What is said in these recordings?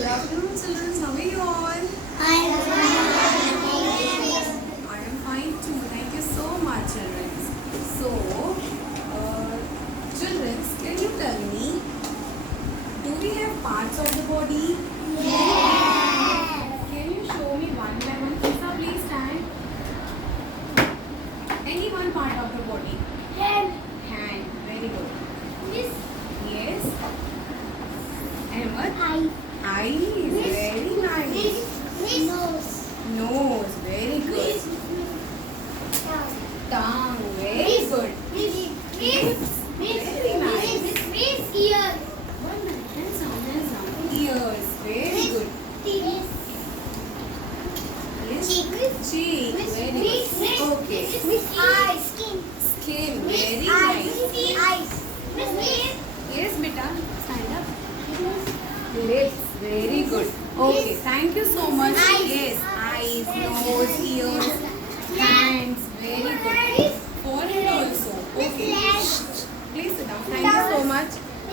Good afternoon, children. How are you all? I am fine too. Thank you so much, children. So, children, can you tell me, do we have parts of the body? Can you show me one by one? Lisa, please stand. Any one part of the body? Hand. Very good. Yes. Ahmed? Eyes. Very nice. Nose. Very good. Tongue. Very good. Lips. Very nice. Hands on. Ears. Very good. Yes. Cheek. Very good. Okay. Skin. Very nice. Yes, beta. Stand up. Lips. Very good. Okay. Thank you so much. Yes. Eyes, nose, ears, hands. Very good. Forehead also. Okay. Please sit down. Thank you so much.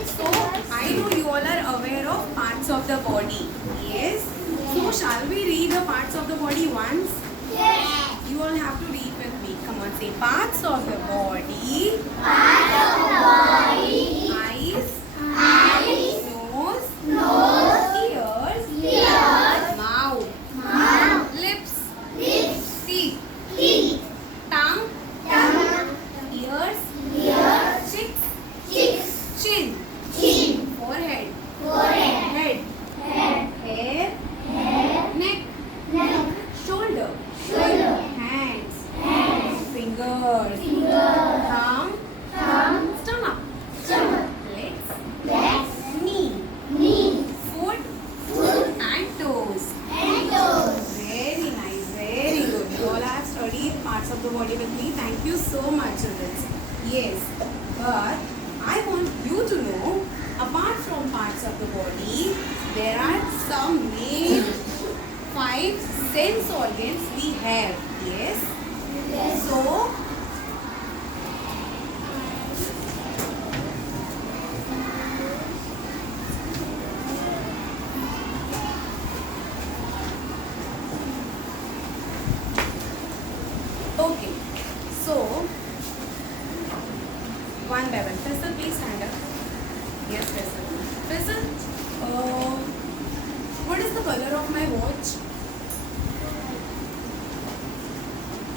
So, I know you all are aware of parts of the body. Yes. So, shall we read the parts of the body once? You all have to read with me. Come on, say parts of the body. Eyes. Ears. Mouth. Lips. Teeth. Tongue. Ears. Cheeks. Chin. Forehead. Head. Hair. Neck. Shoulder. Hands. Fingers. Thumb. Stomach. Legs. Knee. Foot. And toes. Very nice. Very good. You all have studied parts of the body with me. Thank you so much, children. Yes. But I want you to know, apart from parts of the body, there are some main 5 sense organs we have. Yes. So, okay. So, one by one. Faisal, please stand up. Yes, Faisal. Faisal, what is the color of my watch?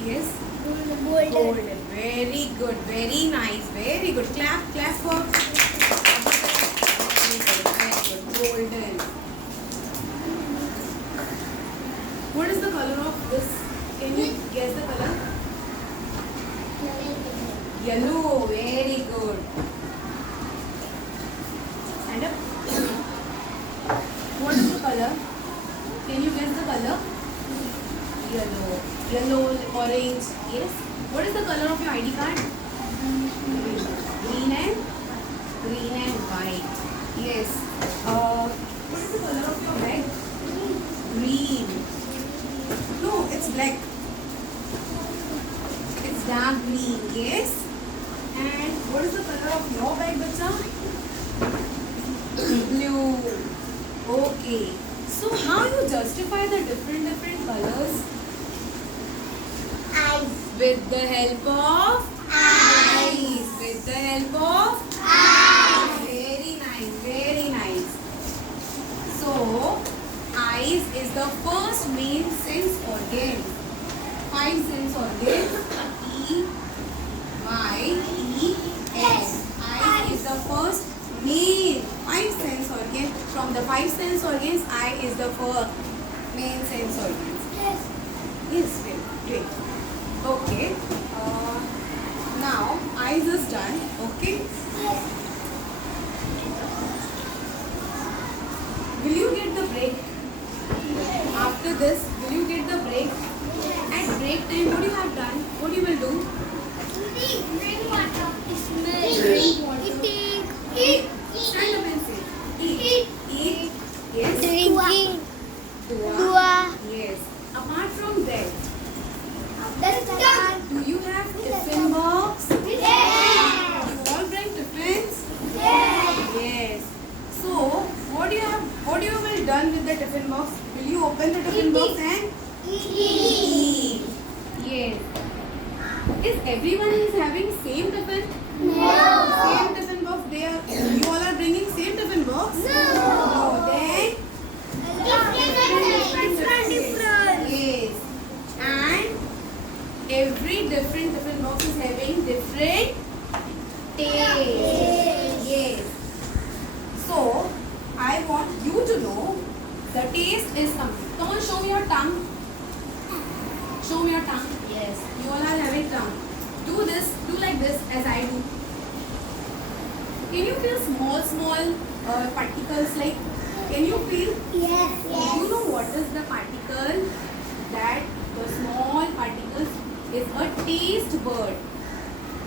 Yes? Golden. Very good. Very nice. Very good. Clap for. Very good. Golden. What is the color of this? Can you guess the color? Yellow. Very good. Stand up. What is the color? Can you guess the color? Yellow, orange. Yes. What is the color of your ID card? Green and white. Yes. What is the color of your bag? Green. No, it's black. It's dark green. Yes. And what is the color of your bag, bacha? Blue. Okay. So how you justify the different colors? With the help of eyes. With the help of eyes. Very nice. So, eyes is the first main sense organ. 5 sense organs. E-Y-E-S. Eye is the first main 5 sense organ. From the 5 sense organs, eye is the first main sense organ. Yes, great. Okay. Now, eyes is done. Okay. Will you get the break? After this, will you get the break? At break time, what you have done? What you will do? Drink water. Drink water. Eat. Stand up and say. Eat. Yes. Drinking. Dua. Yes. Apart from that, do you have tiffin box? Yeah. You all bring tiffins? you done with the tiffin box, will you open the tiffin box and eat? Yes. Is everyone is having same tiffin? Same tiffin box. You all are bringing same tiffin box? No. Then different. Yes. And every different tiffin box is having different taste. Yes. So I want you to know the taste is something. Come on, show me your tongue. Show me your tongue. Yes. You all are having tongue. Do this. Do like this as I do. Can you feel small particles like? Can you feel? Yes. You know what is the particle? That the small particles is a taste bud.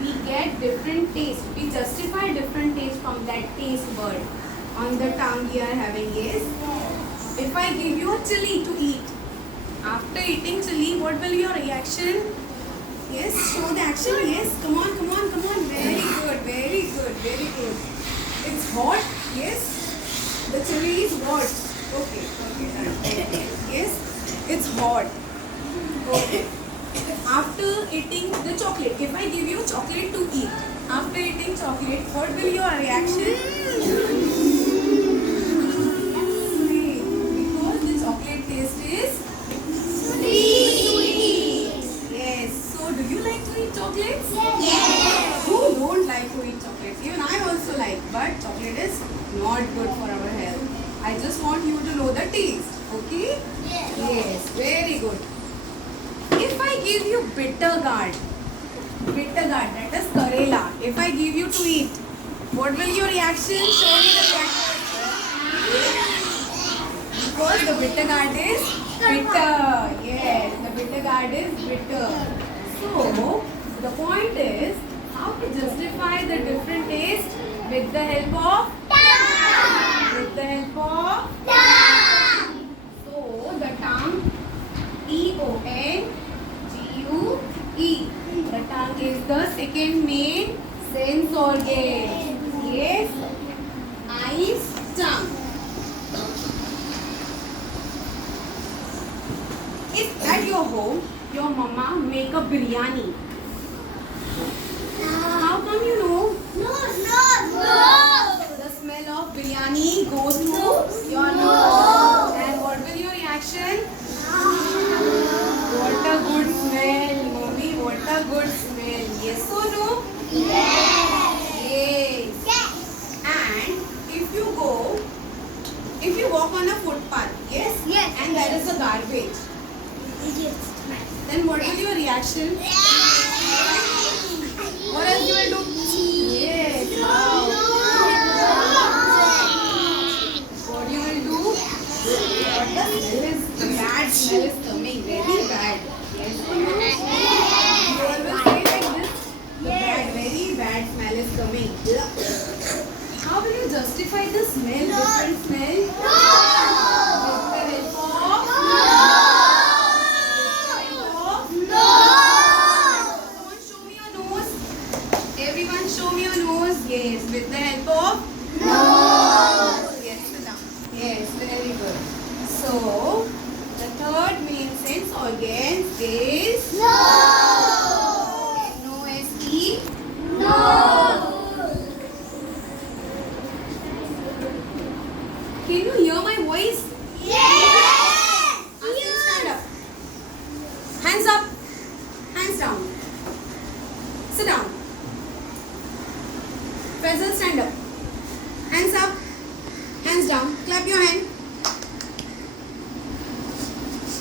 We get different taste. We justify different taste from that taste bud. On the tongue we are having, yes. If I give you a chili to eat, after eating chili, what will your reaction? Yes, show the action. Yes, come on. Very good. It's hot. Yes, the chili is hot. Okay, done. Yes, it's hot. Okay. After eating the chocolate, if I give you chocolate to eat, after eating chocolate, what will your reaction? Sweet. Because the chocolate taste is sweet. Yes. So, do you like to eat chocolates? Yes. Who don't like to eat chocolates? Even I also like, but chocolate is not good for our health. I just want you to know the taste. Okay? Yes. Very good. If I give you bitter gourd, that is karela. If I give you to eat, what will your reaction? Show me the reaction. Because the bitter gourd is bitter. Yes, the bitter gourd is bitter. So, the point is how to justify the different taste with the help of tongue. With the help of tongue. So, the tongue, Tongue. The tongue is the second main sense organ. Yes. Eyes, tongue. If at your home, your mama make a biryani, how come you know? The smell of biryani goes through your nose. And what will your reaction? What a good smell, mommy. What a good smell. Yes or no? Yes. And if you walk on a footpath, yes? And there is a garbage, then what will your reaction? What else you will do? Yes. Wow. What you will do? What the smell is? The bad smell is coming. Very bad. Yes. You always say like this. The very bad smell is coming. How will you justify the smell? Different smell? With the help of? Come on, show me your nose. Everyone show me your nose. Yes, with the help of? Yes, sit down. Yes, very good. So, the third main sense organ is N-O-S-E. Can you hear my voice? Stand up. Hands up. Hands down. Sit down. Faisal, stand up. Hands up. Hands down. Clap your hand.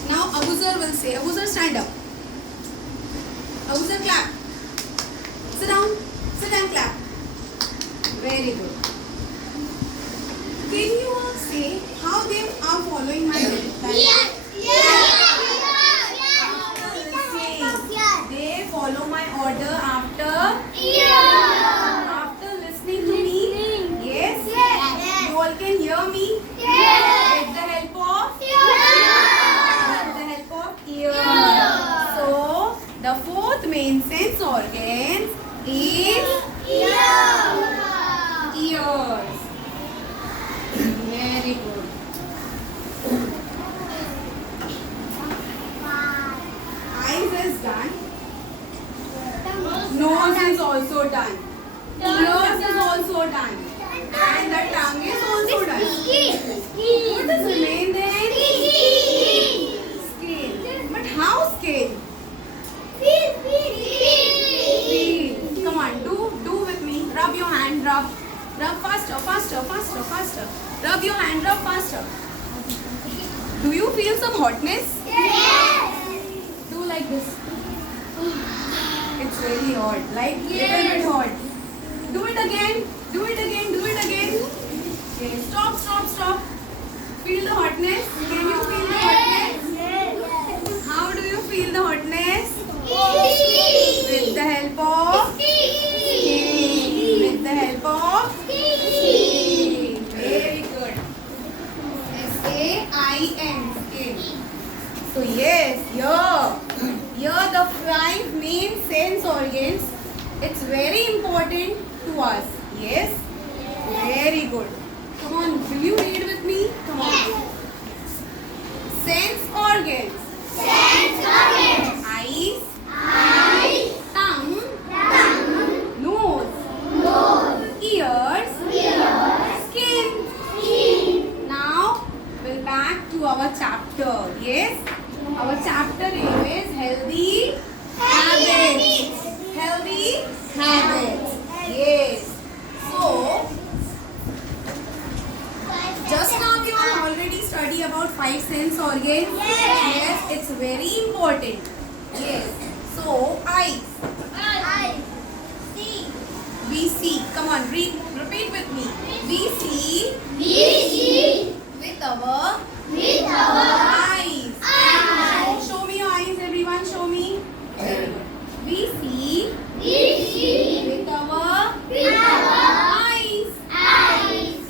Now Abuzar will say. Abuzar, stand up. Abuzar, clap. Sit down. Sit and clap. Very good. Can you all say how they are following my guidelines? They follow my order after listening to me. Yes. You all can hear me. With the help of ears. So the fourth main sense organ is ears. Very good. Rub your hand, rub faster. Do you feel some hotness? Do like this. It's very hot, like little bit hot. Do it again, do it again, do it again. Okay, stop, stop, stop. Feel the hotness. Can you feel the hotness? How do you feel the hotness? With the help of skin. With the help of skin. Very good. SAIN, skin. So yes, here the 5 main sense organs. It's very important to us. Yes? Very good. Come on, will you read with me? Come on. Sense organs. Eyes. Tongue. Nose. Ears. Skin. Now, we'll back to our chapter. Yes? Our chapter is healthy habits. Healthy habits. Yes. So, just now we have already studied about 5 sense organs. Yes, it's very important. Yes. So, eyes. We see. Come on, repeat with me. We see with our eyes. Show me your eyes, everyone. Show me. Very good. We see with our eyes.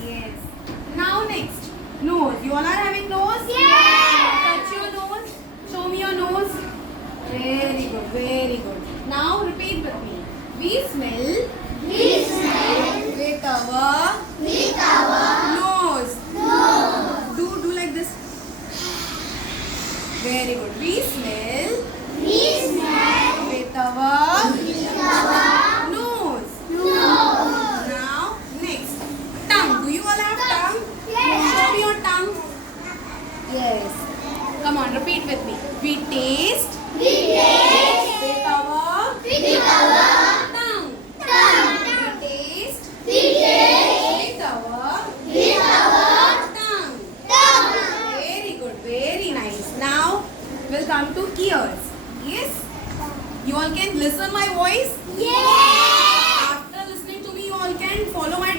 Yes. Now next, nose. You all are having nose? Touch your nose. Show me your nose. Very good, very good. Now repeat with me. We smell with our nose. Do like this. Very good. We smell with our nose. Now next, tongue. Do you all have tongue? Show me your tongue. Yes. Come on, repeat with me. We taste with our tongue. We taste with our tongue. Very good, very nice. Now we'll come to ears. Yes? You all can listen my voice? After listening to me, you all can follow my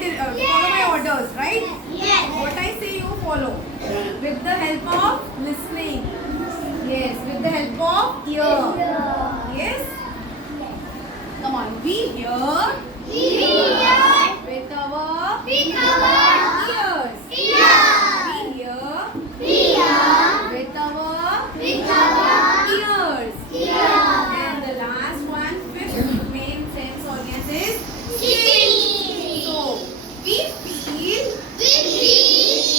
orders, right? What I say, you follow. With the help of listening. Yes, with the help of ear. Yes? Come on, we hear with our ears. We hear with our ears. And the last one, 5th main sense organ is skin. So, we feel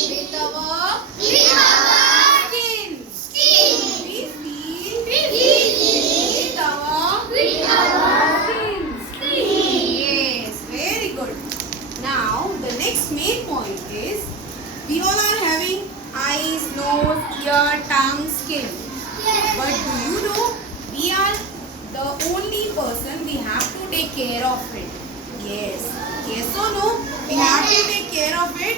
with our skin. We feel with our skin. Yes, very good. Now, the next main point is, we all are having eyes, nose, ear, tongue, skin. But do you know, we are the only person we have to take care of it. Yes. Yes or no? We have to take care of it.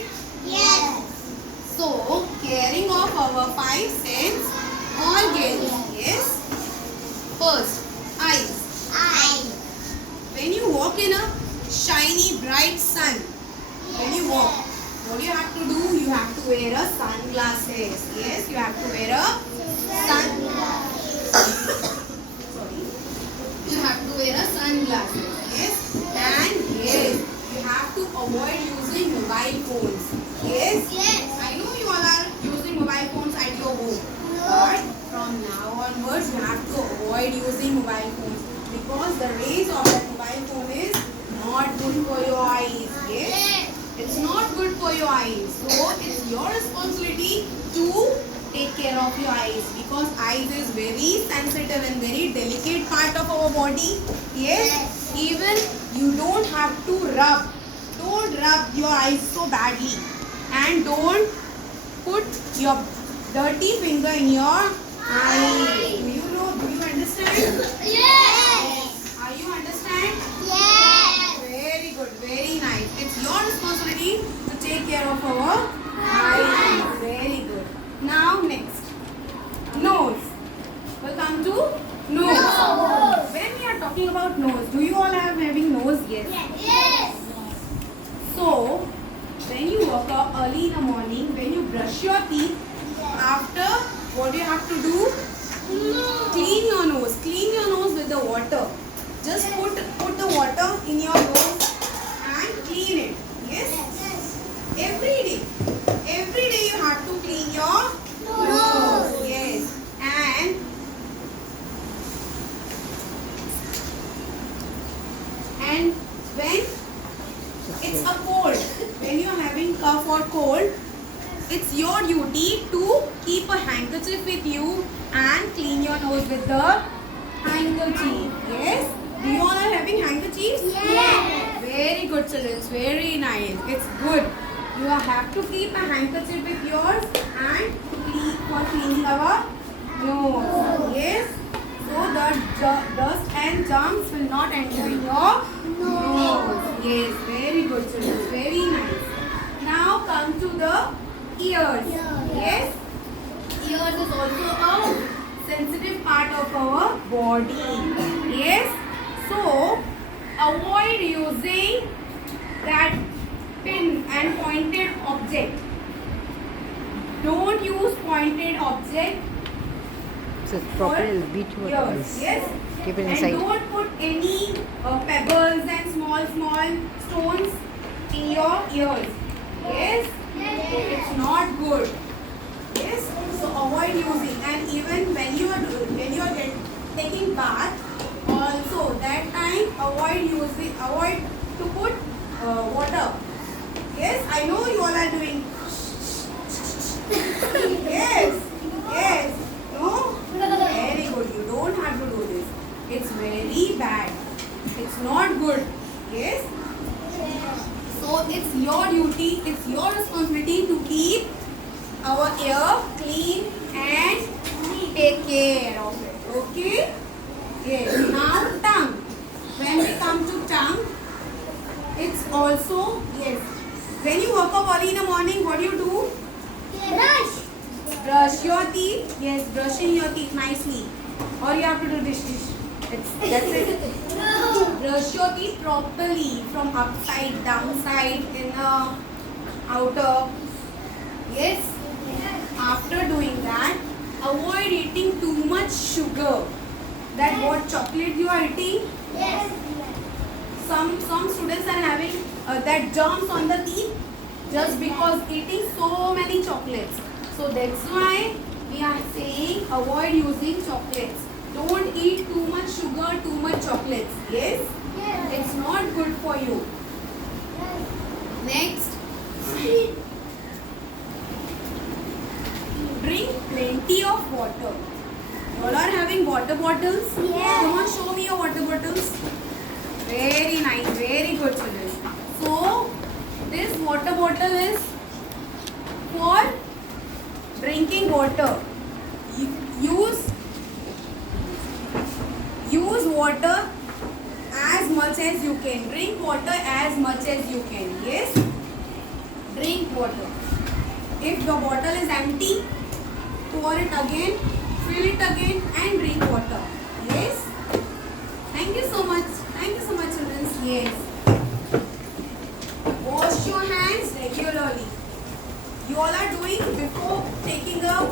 So, caring of our 5 sense organs. Yes. First, eyes. When you walk in a shiny, bright sun, when you walk, what do you have to do? You have to wear a sunglasses. Yes, you have to wear a Sorry. You have to wear a sunglasses. Yes. And yes, you have to avoid using mobile phones. Yes. I know you all are using mobile phones at your home. But from now onwards, you have to avoid using mobile phones. Because the rays of that mobile phone is not good for your eyes. Yes? It's not good for your eyes. So, it's your responsibility to take care of your eyes. Because eyes is very sensitive and very delicate part of our body. Yes? Even you don't have to rub. Don't rub your eyes so badly. And don't put your dirty finger in your eye. Do you know? Do you understand? Are you understand? Very good, very nice. It's your responsibility to take care of our brush your teeth. After, what do you have to do? Clean your nose. Clean your nose with the water. Just put the water in your nose and clean it. Yes? Every day. Every day you have to clean your nose. Yes. And when it's a cold, when you are having cough or cold, it's your duty to keep a handkerchief with you and clean your nose with the handkerchief. Yes? Do you all are having handkerchiefs? Yes. Very good, children. Very nice. It's good. You have to keep a handkerchief with yours and for cleaning our nose. Yes? So the dust and germs will not enter in your nose. Yes, very good, children. Very nice. Now come to the ears. Yes? Ears is also a sensitive part of our body. Yes? So, avoid using that pin and pointed object. Don't use pointed object So for properly beat your ears. eyes. Yes? Keep it And inside. don't put any pebbles and small stones in your ears. Yes? It's not good. Yes? So avoid using, and even when you are taking bath, also that time avoid to put water. Yes, I know you all are doing. Yes, yes. No? Very good. You don't have to do this. It's very bad. It's not good. Yes? So it's your duty, it's your responsibility to keep our ear clean and take care of it. Okay? Yes. Now tongue. When we come to tongue, it's also, yes. When you wake up early in the morning, what do? Brush. Brush your teeth. Yes, brushing your teeth nicely. Or you have to do this. That's it. Brush your teeth properly from upside, downside, inner, outer. Yes. After doing that, avoid eating too much sugar. That what chocolate you are eating. Yes. Some students are having that germs on the teeth just because eating so many chocolates. So that's why we are saying avoid using chocolates. Don't eat too much sugar, too much chocolates. Yes? It's not good for you. Next, drink plenty of water. You all are having water bottles? Yes. Come on, show me your water bottles. Very nice, very good, children. So, this water bottle is for drinking water. Use water as much as you can. Drink water as much as you can. Yes? Drink water. If the bottle is empty, pour it again, fill it again and drink water. Yes? Thank you so much. Thank you so much, children. Yes. Wash your hands regularly. You all are doing before taking a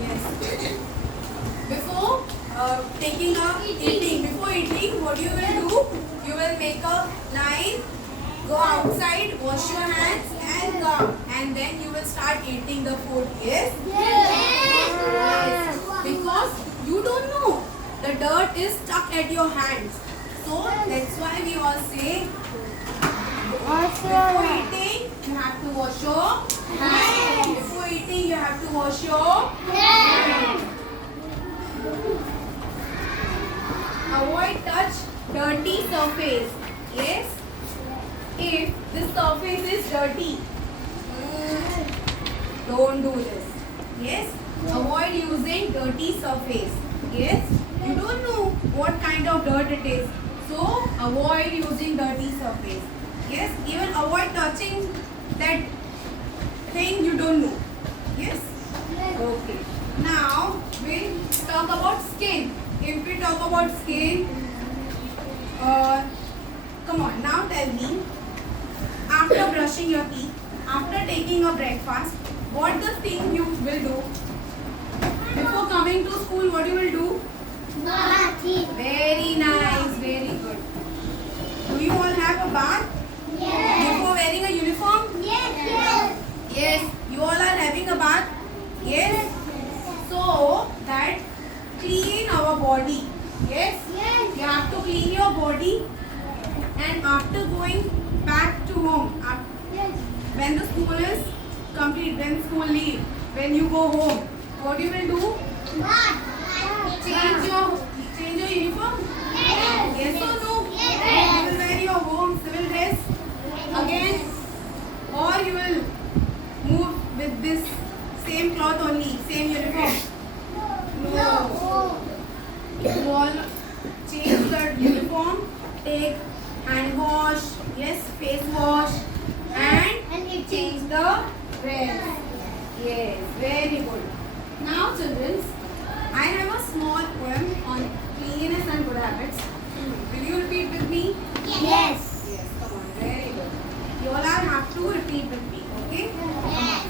yes. Before eating, what you will do? You will make a line, go outside, wash your hands and come. And then you will start eating the food. Yes? Yes. Because you don't know. The dirt is stuck at your hands. So that's why we all say before eating, you have to wash your hands. Before eating, you have to wash your hands. Avoid touch dirty surface. Yes? If this surface is dirty, don't do this. Yes? Avoid using dirty surface. Yes? You don't know what kind of dirt it is. So, avoid using dirty surface. Yes? Even avoid touching that thing you don't know. Yes? Okay. Now, we'll talk about skin. If we talk about skin, brushing your teeth, after taking a breakfast, what the thing you will do? Before coming to school, what you will do? Very nice, very good. Do you all have a bath? Before wearing a uniform? Yes. You all are having a bath? Yes. So that clean our body. Yes. You have to clean your body, and after going back to home, when the school is complete, when school leave, when you go home, what you will do? Change your uniform? Yes or no? You will wear your home civil dress again, or you will move with this same cloth only, same uniform? No. You all change the uniform, take hand wash, yes, face wash, and change the dress. Yes, very good. Now children, I have a small poem on cleanliness and good habits. Will you repeat with me? Yes, come on, very good. You all are have to repeat with me, okay?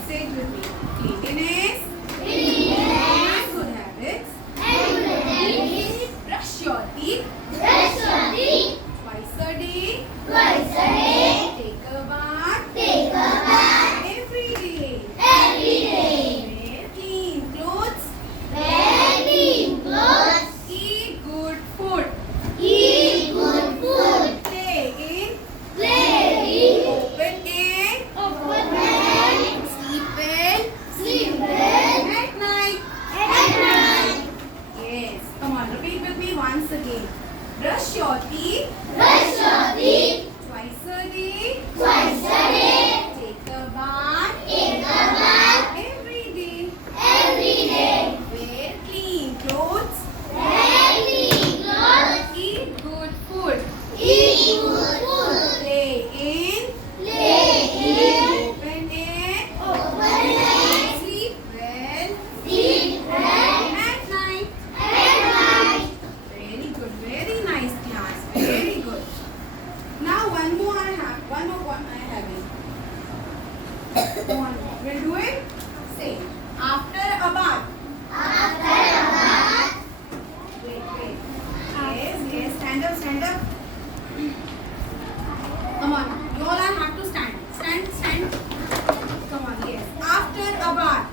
Say it with me. Cleanliness and good habits. Brush your teeth twice a day. Take a bath every day. Wear clean clothes. Eat good food. Play in open air. Sleep well at night. Yes, come on, repeat with me once again. Brush your teeth twice a day. Take a bath every day. Wear clean clothes. Eat good food. Play in open air. Sleep well at night. Very good, very nice class. Very good. Now one more I have having. One more. We'll do it. Say after a bath. Wait. Yes. Stand up. Come on. You all have to stand. Stand. Come on. Yes. After a bath.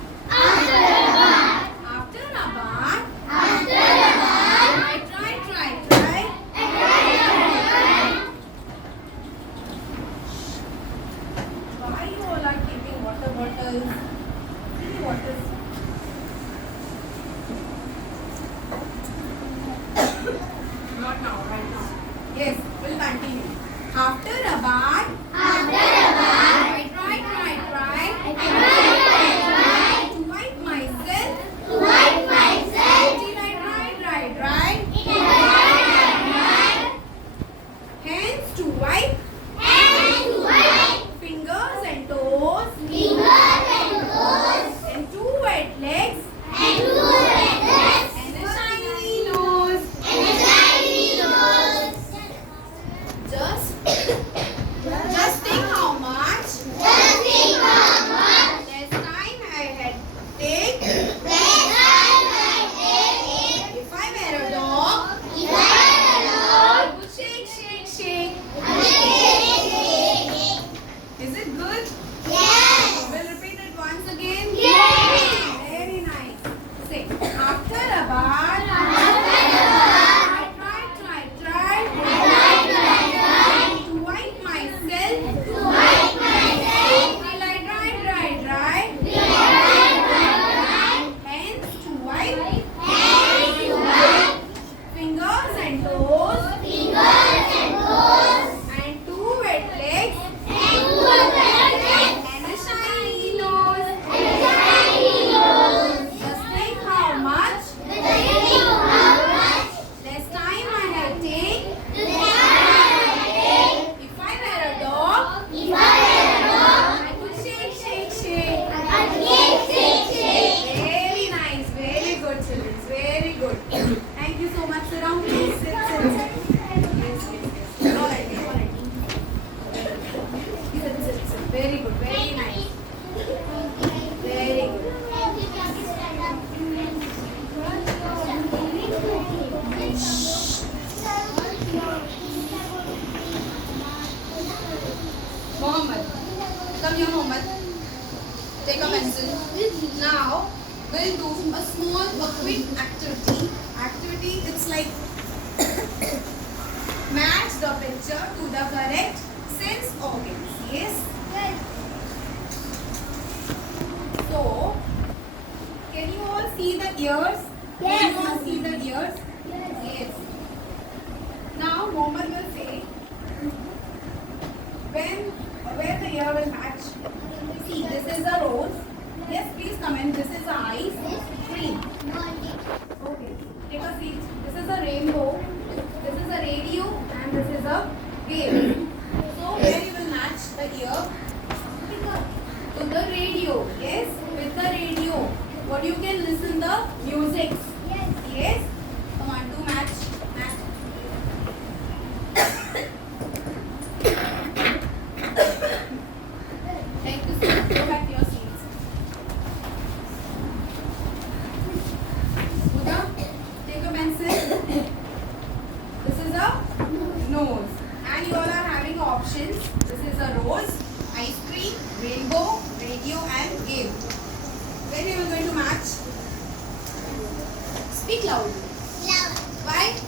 Try. Why you all are keeping water bottles? See what is? Not now, right now. Yes, we'll continue. After a bath. Try. To wipe myself. Till I dry. Hands to wipe. Fingers and toes. And two wet legs. And a shiny nose. Just Come here, Mohammed. Take a pencil. Now we'll do a small, quick activity. Activity, it's like match the picture to the correct sense organs. Yes. So, can you all see the ears? Yes. Can you all see the ears? Yes. Now, Mohammed will say where the ear will match. See, this is the rose. Yes, please comment. This is the eyes. Green. Okay. Take a seat. This is a rainbow. This is a radio, and this is a wave. So where you will match the ear? To the radio. Yes, with the radio. What you can listen the music. Yes. Come on, do match. Match. Thank you so much. Go back to your seats. Buddha, take a pencil. This is a nose. And you all are having options. This is a rose, ice cream, rainbow, radio and game. When you are going to match? Speak loud. Why? Yes.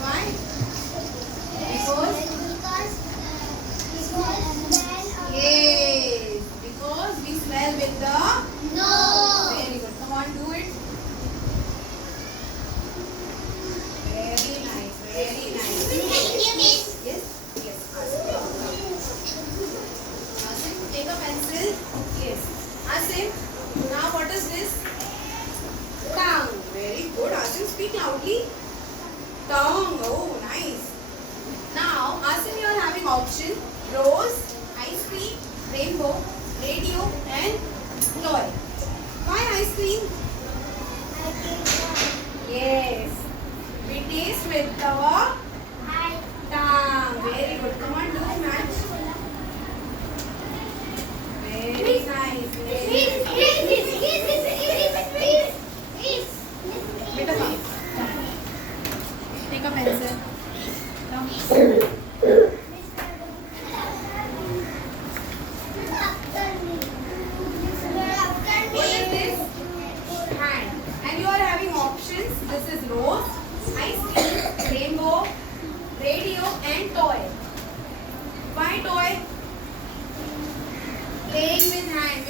Why? Yes. Because we smell with the... Very good. Come on, do it. Very nice. Yes. Asim, take a pencil. Yes. Asim, now what is this? Tongue. Very good. Asim, speak loudly. Tongue. Oh, nice. Now, Asim, you are having option rose, ice cream, rainbow, radio, and toy. Why ice cream? Yes. We taste with our tongue. Very good. Come on, do match. Very nice. Beta come. Take a pencil. Come. What is this? Hand. And you are having options. This is rose, ice cream, rainbow, radio, and toy. Why toy? Playing with hand.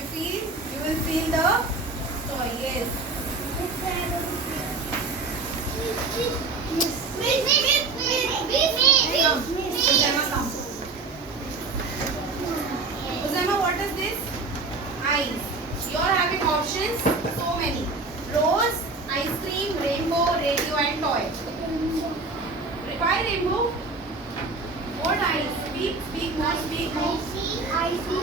You will feel the toy. Yes. Come. Uzema, come. Uzema, what is this? Eyes. You are having options. So many. Rose, ice cream, rainbow, radio, and toy. Why rainbow? What eyes? Speak more. I see